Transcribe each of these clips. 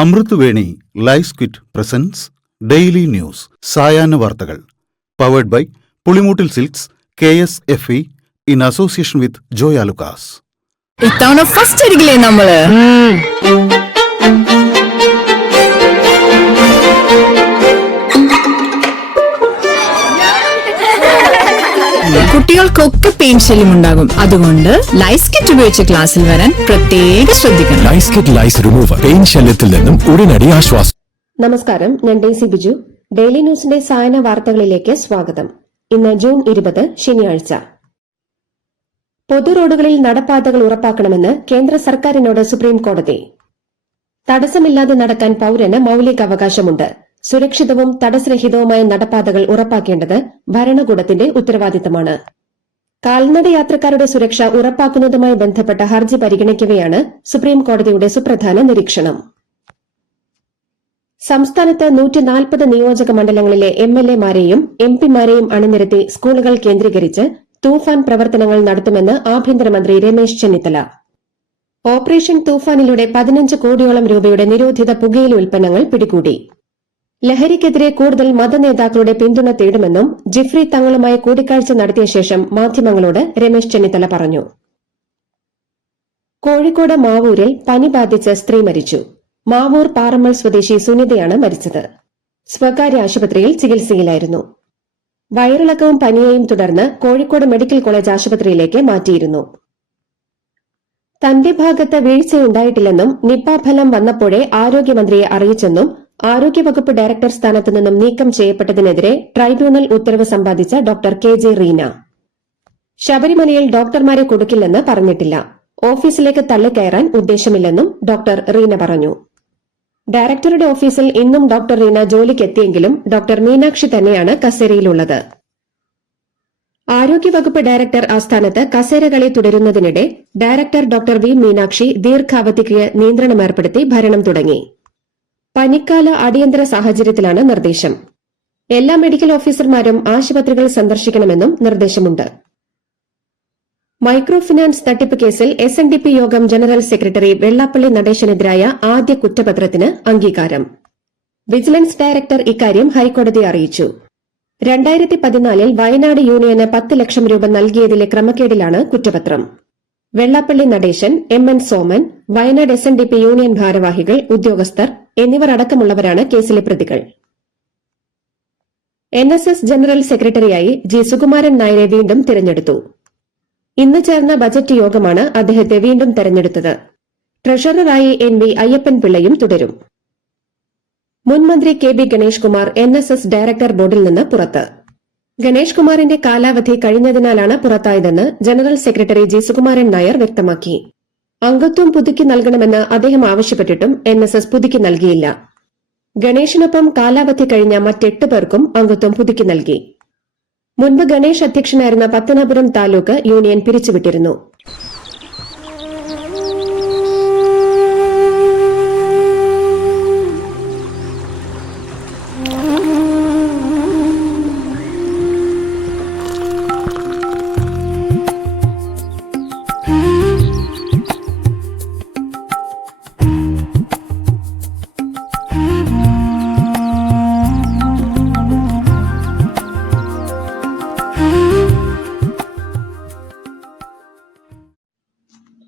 അമൃത് Veni life quit presents daily news സായാഹ്ന വാർത്തകൾ powered by Pulimoottil silks KSFE in association with Joy Alukkas. ഇത്തവണ first അടിക്കില്ലേ നമ്മള്? കുട്ടികൾക്കൊക്കെ പെയിൻ ശല്യം ഉണ്ടാകും. അതുകൊണ്ട് ലൈസ് കിറ്റ് ഉപയോഗിച്ച് ക്ലാസ്സിൽ വരാൻ പ്രത്യേകം ശ്രദ്ധിക്കണം. ലൈസ് കിറ്റ് ലൈസ് റിമൂവർ പെയിൻ ശല്യത്തിൽ നിന്നും ഉടനടി ആശ്വാസം. നമസ്കാരം, ഞാൻ ഡെയ്സി ബിജു. ഡെയിലി ന്യൂസിന്റെ സായന വാർത്തകളിലേക്ക് സ്വാഗതം. ഇന്ന് ജൂൺ 20 ശനിയാഴ്ച. പൊതു റോഡുകളിൽ നടപ്പാതകൾ ഉറപ്പാക്കണമെന്ന് കേന്ദ്ര സർക്കാരിനോട് സുപ്രീം കോടതി. തടസ്സമില്ലാതെ നടക്കാൻ പൌരന് മൌലികാവകാശമുണ്ട്. സുരക്ഷിതവും തടസ്സരഹിതവുമായ നടപ്പാതകൾ ഉറപ്പാക്കേണ്ടത് ഭരണകൂടത്തിന്റെ ഉത്തരവാദിത്തമാണ്. കാൽനട യാത്രക്കാരുടെ സുരക്ഷ ഉറപ്പാക്കുന്നതുമായി ബന്ധപ്പെട്ട ഹർജി പരിഗണിക്കവെയാണ് സുപ്രീം കോടതിയുടെ സുപ്രധാന നിരീക്ഷണം. സംസ്ഥാനത്ത് 140 നിയോജക മണ്ഡലങ്ങളിലെ MLA-മാരെയും MP-മാരെയും അണിനിരത്തി സ്കൂളുകൾ കേന്ദ്രീകരിച്ച് തൂഫാൻ പ്രവർത്തനങ്ങൾ നടത്തുമെന്ന് ആഭ്യന്തരമന്ത്രി രമേശ് ചെന്നിത്തല. ഓപ്പറേഷൻ തൂഫാനിലൂടെ 15 കോടിയോളം രൂപയുടെ നിരോധിത പുകയില ഉൽപ്പന്നങ്ങൾ പിടികൂടി. ലഹരിക്കെതിരെ കൂടുതൽ മതനേതാക്കളുടെ പിന്തുണ തേടുമെന്നും ജിഫ്രി തങ്ങളുമായി കൂടിക്കാഴ്ച നടത്തിയ ശേഷം മാധ്യമങ്ങളോട് രമേശ് ചെന്നിത്തല പറഞ്ഞു. കോഴിക്കോട് മാവൂരിൽ പനി ബാധിച്ച് സ്ത്രീ മരിച്ചു. മാവൂർ പാറമ്മൽ സ്വദേശി സുനിതയാണ് മരിച്ചത്. സ്വകാര്യ ആശുപത്രിയിൽ ചികിത്സയിലായിരുന്നു. വയറിളക്കവും പനിയെയും തുടർന്ന് കോഴിക്കോട് മെഡിക്കൽ കോളേജ് ആശുപത്രിയിലേക്ക് മാറ്റിയിരുന്നു. തന്റെ ഭാഗത്ത് വീഴ്ചയുണ്ടായിട്ടില്ലെന്നും നിപ ഫലം വന്നപ്പോഴേ ആരോഗ്യമന്ത്രിയെ അറിയിച്ചെന്നും ആരോഗ്യവകുപ്പ് ഡയറക്ടർ സ്ഥാനത്ത് നിന്നും നീക്കം ചെയ്യപ്പെട്ടതിനെതിരെ ട്രൈബ്യൂണൽ ഉത്തരവ് സമ്പാദിച്ച ഡോക്ടർ KJ റീന. ശബരിമലയിൽ ഡോക്ടർമാരെ കൊടുക്കില്ലെന്ന് പറഞ്ഞിട്ടില്ല. ഓഫീസിലേക്ക് തള്ളിക്കയറാൻ ഉദ്ദേശമില്ലെന്നും ഡോക്ടർ റീന പറഞ്ഞു. ഡയറക്ടറുടെ ഓഫീസിൽ ഇന്നും ഡോക്ടർ റീന ജോലിക്കെത്തിയെങ്കിലും ഡോക്ടർ മീനാക്ഷി തന്നെയാണ് കസേരയിലുള്ളത്. ആരോഗ്യവകുപ്പ് ഡയറക്ടർ ആസ്ഥാനത്ത് കസേരകളി തുടരുന്നതിനിടെ ഡയറക്ടർ ഡോക്ടർ V മീനാക്ഷി ദീർഘാവധിക്ക് നിയന്ത്രണമേർപ്പെടുത്തി ഭരണം തുടങ്ങി. പനിക്കാല അടിയന്തര സാഹചര്യത്തിലാണ് നിർദ്ദേശം. എല്ലാ മെഡിക്കൽ ഓഫീസർമാരും ആശുപത്രികൾ സന്ദർശിക്കണമെന്നും നിർദ്ദേശമുണ്ട്. മൈക്രോ ഫിനാൻസ് തട്ടിപ്പ് കേസിൽ SNDP യോഗം ജനറൽ സെക്രട്ടറി വെള്ളാപ്പള്ളി നടേശനെതിരായ ആദ്യ കുറ്റപത്രത്തിന് അംഗീകാരം. വിജിലൻസ് ഡയറക്ടർ ഇക്കാര്യം ഹൈക്കോടതിയെ അറിയിച്ചു. 2014 വയനാട് യൂണിയന് 10 ലക്ഷം രൂപ നൽകിയതിലെ ക്രമക്കേടിലാണ് കുറ്റപത്രം. Vellappally Natesan, MN Soman, Wayanad SNDP union ഭാരവാഹികൾ, ഉദ്യോഗസ്ഥർ എന്നിവർ അടക്കമുള്ളവരാണ് കേസിലെ പ്രതികൾ. NSS ജനറൽ സെക്രട്ടറിയായി G സുകുമാരൻ നായരെ വീണ്ടും തിരഞ്ഞെടുത്തു. ഇന്ന് ചേർന്ന ബജറ്റ് യോഗമാണ് അദ്ദേഹത്തെ വീണ്ടും തെരഞ്ഞെടുത്തത്. ട്രഷററായി NV അയ്യപ്പൻ പിള്ളയും തുടരും. മുൻമന്ത്രി KB Ganesh Kumar NSS director ബോർഡിൽ നിന്ന് പുറത്ത്. ഗണേഷ് കുമാറിന്റെ കാലാവധി കഴിഞ്ഞതിനാലാണ് പുറത്തായതെന്ന് general secretary G Sukumaran Nair വ്യക്തമാക്കി. അംഗത്വം പുതുക്കി നൽകണമെന്ന് അദ്ദേഹം ആവശ്യപ്പെട്ടിട്ടും NSS പുതുക്കി നൽകിയില്ല. ഗണേഷിനൊപ്പം കാലാവധി കഴിഞ്ഞ മറ്റ് 8 പേർക്കും അംഗത്വം പുതുക്കി നൽകി. മുൻപ് ഗണേഷ് അധ്യക്ഷനായിരുന്ന പത്തനാപുരം താലൂക്ക് യൂണിയൻ പിരിച്ചുവിട്ടിരുന്നു.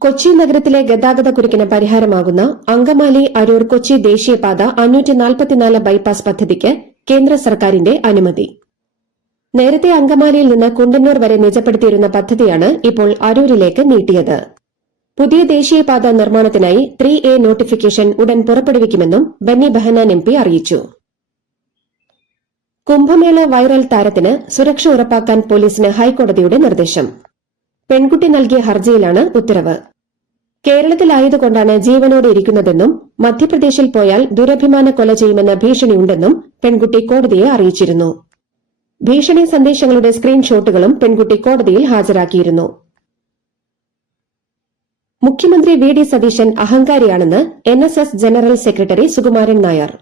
കൊച്ചി നഗരത്തിലെ ഗതാഗത കുരുക്കിന് പരിഹാരമാകുന്ന അങ്കമാലി അരൂർ കൊച്ചി ദേശീയപാത 544 ബൈപ്പാസ് പദ്ധതിക്ക് കേന്ദ്ര സർക്കാരിന്റെ അനുമതി. നേരത്തെ അങ്കമാലിയിൽ നിന്ന് കുണ്ടന്നൂർ വരെ നിജപ്പെടുത്തിയിരുന്ന പദ്ധതിയാണ് ഇപ്പോൾ അരൂരിലേക്ക് നീട്ടിയത്. പുതിയ ദേശീയപാത നിർമ്മാണത്തിനായി 3A നോട്ടിഫിക്കേഷൻ ഉടൻ പുറപ്പെടുവിക്കുമെന്നും ബെന്നി ബെഹനാൻ MP അറിയിച്ചു. കുംഭമേള വൈറൽ താരത്തിന് സുരക്ഷ ഉറപ്പാക്കാൻ പോലീസിന് ഹൈക്കോടതിയുടെ നിർദ്ദേശം. പെൺകുട്ടി നൽകിയ ഹർജിയിലാണ് ഉത്തരവ്. കേരളത്തിലായതുകൊണ്ടാണ് ജീവനോടെ ഇരിക്കുന്നതെന്നും മധ്യപ്രദേശിൽ പോയാൽ ദുരഭിമാന കൊല ചെയ്യുമെന്ന ഭീഷണിയുണ്ടെന്നും പെൺകുട്ടി കോടതിയെ അറിയിച്ചിരുന്നു. ഭീഷണി സന്ദേശങ്ങളുടെ സ്ക്രീൻഷോട്ടുകളും പെൺകുട്ടി കോടതിയിൽ ഹാജരാക്കിയിരുന്നു. മുഖ്യമന്ത്രി VD സതീശൻ അഹങ്കാരിയാണെന്ന് NSS general secretary Sukumaran Nair.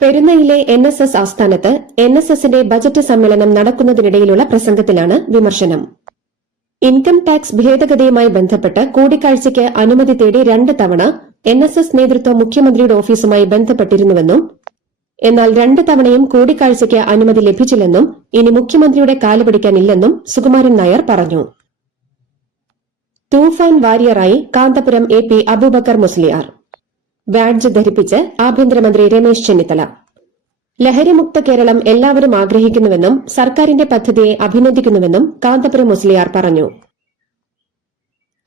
പെരുന്നയിലെ NSS ആസ്ഥാനത്ത് NSSന്റെ ബജറ്റ് സമ്മേളനം നടക്കുന്നതിനിടയിലുള്ള പ്രസംഗത്തിലാണ് വിമർശനം. ഇൻകം ടാക്സ് ഭേദഗതിയുമായി ബന്ധപ്പെട്ട് കൂടിക്കാഴ്ചയ്ക്ക് അനുമതി തേടി 2 തവണ NSS നേതൃത്വം മുഖ്യമന്ത്രിയുടെ ഓഫീസുമായി ബന്ധപ്പെട്ടിരുന്നുവെന്നും എന്നാൽ 2 തവണയും കൂടിക്കാഴ്ചയ്ക്ക് അനുമതി ലഭിച്ചില്ലെന്നും ഇനി മുഖ്യമന്ത്രിയുടെ കാല് പിടിക്കാനില്ലെന്നും സുകുമാരൻ നായർ പറഞ്ഞു. തൂഫാൻ വാരിയറായി കാന്തപുരം AP അബൂബക്കർ മുസ്ലിയാർ. ബാഡ്ജ് ധരിപ്പിച്ച് ആഭ്യന്തരമന്ത്രി രമേശ് ചെന്നിത്തല. ലഹരിമുക്ത കേരളം എല്ലാവരും ആഗ്രഹിക്കുന്നുവെന്നും സർക്കാരിന്റെ പദ്ധതിയെ അഭിനന്ദിക്കുന്നുവെന്നും കാന്തപുരം മുസ്ലിയാർ പറഞ്ഞു.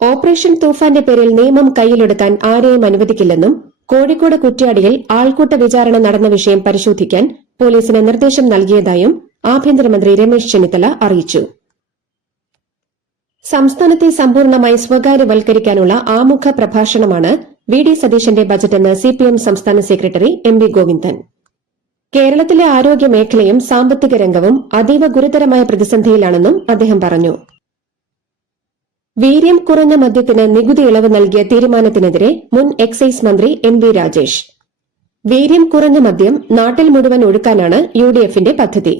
ഓപ്പറേഷൻ തൂഫാന്റെ പേരിൽ നിയമം കൈയിലെടുക്കാൻ ആരെയും അനുവദിക്കില്ലെന്നും കോഴിക്കോട് കുറ്റ്യാടിയിൽ ആൾക്കൂട്ട വിചാരണ നടന്ന വിഷയം പരിശോധിക്കാൻ പോലീസിന് നിർദ്ദേശം നൽകിയതായും ആഭ്യന്തരമന്ത്രി രമേശ് ചെന്നിത്തല അറിയിച്ചു. സംസ്ഥാനത്തെ സമ്പൂർണ്ണമായി സ്വകാര്യവൽക്കരിക്കാനുള്ള ആമുഖ പ്രഭാഷണമാണ് VD സതീശന്റെ ബജറ്റെന്ന് CPM സംസ്ഥാന സെക്രട്ടറി MV ഗോവിന്ദൻ. കേരളത്തിലെ ആരോഗ്യ മേഖലയും സാമ്പത്തിക രംഗവും അതീവ ഗുരുതരമായ പ്രതിസന്ധിയിലാണെന്നും അദ്ദേഹം പറഞ്ഞു. വീര്യം കുറഞ്ഞ മദ്യത്തിന് നികുതി ഇളവ് നൽകിയ തീരുമാനത്തിനെതിരെ മുൻ എക്സൈസ് മന്ത്രി MV രാജേഷ്. വീര്യം കുറഞ്ഞ മദ്യം നാട്ടിൽ മുഴുവൻ ഒഴുക്കാനാണ് UDFന്റെ പദ്ധതി.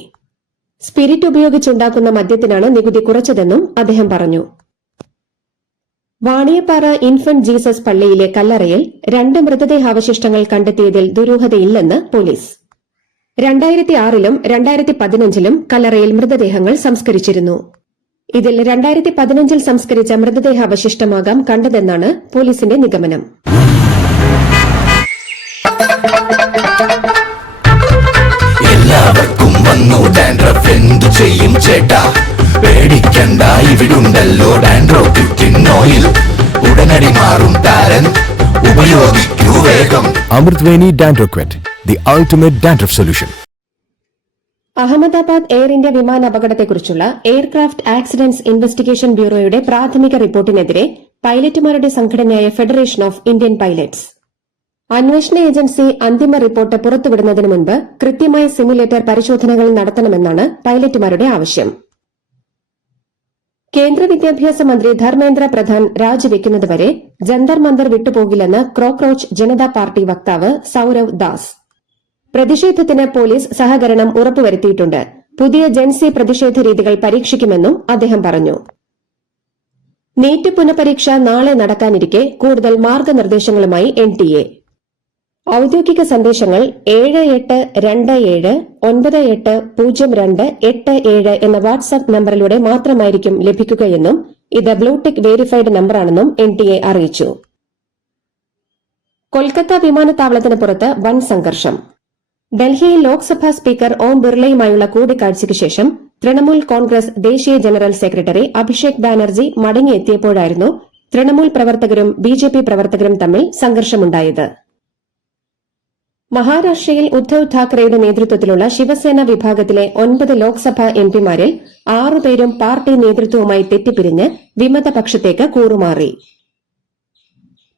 സ്പിരിറ്റ് ഉപയോഗിച്ചുണ്ടാക്കുന്ന മദ്യത്തിനാണ് നികുതി കുറച്ചതെന്നും അദ്ദേഹം പറഞ്ഞു. വാണിയപ്പാറ ഇൻഫന്റ് ജീസസ് പള്ളിയിലെ കല്ലറയിൽ 2 മൃതദേഹാവശിഷ്ടങ്ങൾ കണ്ടെത്തിയതിൽ ദുരൂഹതയില്ലെന്ന് പോലീസ്. 2006ലും 2015ലും കല്ലറയിൽ മൃതദേഹങ്ങൾ സംസ്കരിച്ചിരുന്നു. ഇതിൽ 2015ൽ സംസ്കരിച്ച മൃതദേഹാവശിഷ്ടമാകാം കണ്ടതെന്നാണ് പോലീസിന്റെ നിഗമനം. എല്ലാവർക്കും വന്നു ഡാൻഡ്രഫ്, എന്തു ചെയ്യും ചേട്ടാ? പേടിക്കണ്ട, ഇവിടുണ്ടല്ലോ ഡാൻഡ്രോക്കിൻ ഓയിൽ. ഉടനടി മാറും താരൻ, ഉപയോഗിക്കൂ വേഗം. Amrutveni dandroquit, the ultimate dandruff solution. Ahmedabad air India വിമാന അപകടത്തെക്കുറിച്ചുള്ള എയർക്രാഫ്റ്റ് ആക്സിഡന്റ്സ് ഇൻവെസ്റ്റിഗേഷൻ ബ്യൂറോയുടെ പ്രാഥമിക റിപ്പോർട്ടിനെതിരെ പൈലറ്റുമാരുടെ സംഘടനയായ ഫെഡറേഷൻ ഓഫ് ഇന്ത്യൻ പൈലറ്റ്സ്. അന്വേഷണ ഏജൻസി അന്തിമ റിപ്പോർട്ട് പുറത്തുവിടുന്നതിന് മുൻപ് കൃത്യമായ സിമുലേറ്റർ പരിശോധനകൾ നടത്തണമെന്നാണ് പൈലറ്റുമാരുടെ ആവശ്യം. കേന്ദ്ര വിദ്യാഭ്യാസ മന്ത്രി ധർമ്മേന്ദ്ര പ്രധാൻ രാജിവെക്കുന്നതുവരെ ജന്തർ മന്ദർ വിട്ടുപോകില്ലെന്ന് ക്രോക്രോച്ച് ജനതാ പാർട്ടി വക്താവ് സൌരവ് ദാസ്. പ്രതിഷേധത്തിന് പോലീസ് സഹകരണം ഉറപ്പുവരുത്തിയിട്ടുണ്ട്. പുതിയ ജൻസി പ്രതിഷേധ രീതികൾ പരീക്ഷിക്കുമെന്നും അദ്ദേഹം പറഞ്ഞു. നീറ്റ് പുനഃപരീക്ഷ നാളെ നടക്കാനിരിക്കെ കൂടുതൽ മാർഗനിർദ്ദേശങ്ങളുമായി NTA. ഔദ്യോഗിക സന്ദേശങ്ങൾ 7827980287 എന്ന വാട്സ്ആപ്പ് നമ്പറിലൂടെ മാത്രമായിരിക്കും ലഭിക്കുകയെന്നും ഇത് ബ്ലൂടിക് വേരിഫൈഡ് നമ്പറാണെന്നും NTA അറിയിച്ചു. കൊൽക്കത്ത വിമാനത്താവളത്തിന് പുറത്ത് വൻ സംഘർഷം. ഡൽഹിയിൽ ലോക്സഭാ സ്പീക്കർ ഓം ബിർളയുമായുള്ള കൂടിക്കാഴ്ചയ്ക്ക് ശേഷം തൃണമൂൽ കോൺഗ്രസ് ദേശീയ ജനറൽ സെക്രട്ടറി അഭിഷേക് ബാനർജി മടങ്ങിയെത്തിയപ്പോഴായിരുന്നു തൃണമൂൽ പ്രവർത്തകരും BJP പ്രവർത്തകരും തമ്മിൽ സംഘർഷമുണ്ടായത്. മഹാരാഷ്ട്രയിൽ ഉദ്ധവ് ഠാക്കറെയുടെ നേതൃത്വത്തിലുള്ള ശിവസേന വിഭാഗത്തിലെ 9 ലോക്സഭാ MPമാരിൽ 6 പേരും പാർട്ടി നേതൃത്വവുമായി തെറ്റിപ്പിരിഞ്ഞ് വിമതപക്ഷത്തേക്ക് കൂറുമാറി.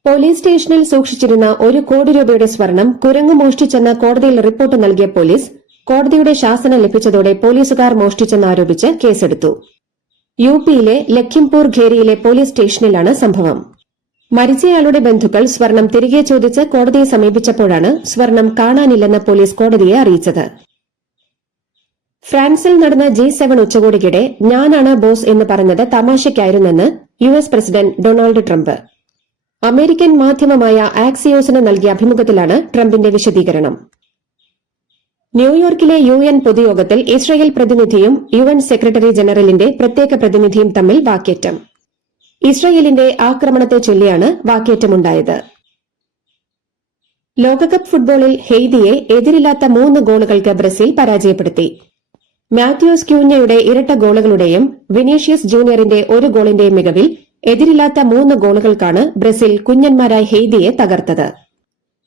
പോലീസ് സ്റ്റേഷനിൽ സൂക്ഷിച്ചിരുന്ന 1 കോടി രൂപയുടെ സ്വർണം കുരങ്ങു മോഷ്ടിച്ചെന്ന് കോടതിയിൽ റിപ്പോർട്ട് നൽകിയ പോലീസ് കോടതിയുടെ ശാസനം ലഭിച്ചതോടെ പോലീസുകാർ മോഷ്ടിച്ചെന്നാരോപിച്ച് കേസെടുത്തു. UPയിലെ ലഖിംപൂർ ഖേരിയിലെ പോലീസ് സ്റ്റേഷനിലാണ് സംഭവം. മരിച്ചയാളുടെ ബന്ധുക്കൾ സ്വർണം തിരികെ ചോദിച്ച് കോടതിയെ സമീപിച്ചപ്പോഴാണ് സ്വർണം കാണാനില്ലെന്ന് പോലീസ് കോടതിയെ അറിയിച്ചത്. ഫ്രാൻസിൽ നടന്ന G7 ഉച്ചകോടിക്കിടെ ഞാനാണ് ബോസ് എന്ന് പറഞ്ഞത് തമാശയ്ക്കായിരുന്നെന്ന് US president Donald Trump. American മാധ്യമമായ ആക്സിയോസിന് നൽകിയ അഭിമുഖത്തിലാണ് ട്രംപിന്റെ വിശദീകരണം. ന്യൂയോർക്കിലെ UN പൊതുയോഗത്തിൽ ഇസ്രയേൽ പ്രതിനിധിയും UN സെക്രട്ടറി ജനറലിന്റെ പ്രത്യേക പ്രതിനിധിയും തമ്മിൽ വാക്കേറ്റം. ഇസ്രയേലിന്റെ ആക്രമണത്തെ ചൊല്ലിയാണ് വാക്കേറ്റമുണ്ടായത്. ലോകകപ്പ് ഫുട്ബോളിൽ ഹെയ്തിയെ എതിരില്ലാത്ത 3 ഗോളുകൾക്ക് ബ്രസീൽ പരാജയപ്പെടുത്തി. മാത്യൂസ് ക്യൂഞ്ഞയുടെ ഇരട്ട ഗോളുകളുടെയും വിനീഷ്യസ് ജൂനിയറിന്റെ 1 ഗോളിന്റെയും മികവിൽ എതിരില്ലാത്ത 3 ഗോളുകൾക്കാണ് ബ്രസീൽ കുഞ്ഞന്മാരായ ഹെയ്തിയെ തകർത്തത്.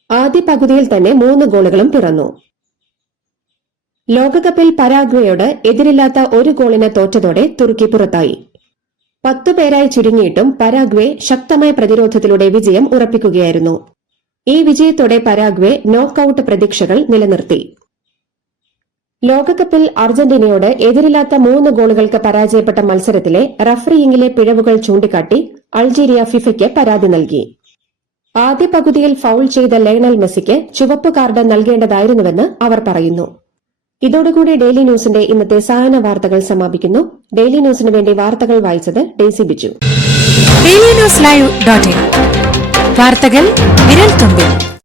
ആദ്യ പകുതിയിൽ തന്നെ 3 ഗോളുകളും പിറന്നു. ലോകകപ്പിൽ പരാഗ്വേയോട് എതിരില്ലാത്ത 1 ഗോളിന് തോറ്റതോടെ തുർക്കി പുറത്തായി. 10 പേരായി ചുരുങ്ങിയിട്ടും പരാഗ്വേ ശക്തമായ പ്രതിരോധത്തിലൂടെ വിജയം ഉറപ്പിക്കുകയായിരുന്നു. ഈ വിജയത്തോടെ പരാഗ്വേ നോക്കൌട്ട് പ്രതീക്ഷകൾ നിലനിർത്തി. ലോകകപ്പിൽ അർജന്റീനയോട് എതിരില്ലാത്ത 3 ഗോളുകൾക്ക് പരാജയപ്പെട്ട മത്സരത്തിലെ റഫറിയിങ്ങിലെ പിഴവുകൾ ചൂണ്ടിക്കാട്ടി അൾജീരിയ ഫിഫയ്ക്ക് പരാതി നൽകി. ആദ്യ പകുതിയിൽ ഫൌൾ ചെയ്ത ലയണൽ മെസ്സിക്ക് ചുവപ്പ് കാർഡ് നൽകേണ്ടതായിരുന്നുവെന്ന് അവർ പറയുന്നു. ഇതോടുകൂടി ഡെയിലി ന്യൂസിന്റെ ഇന്നത്തെ സായാഹ്ന വാർത്തകൾ സമാപിക്കുന്നു. ഡെയിലി ന്യൂസിന് വേണ്ടി വാർത്തകൾ വായിച്ചത് ഡെയ്സി ബിജു. ഡെയിലി ന്യൂസ് ലൈവ്.in വാർത്തകൾ വിരൽ തുമ്പിൽ.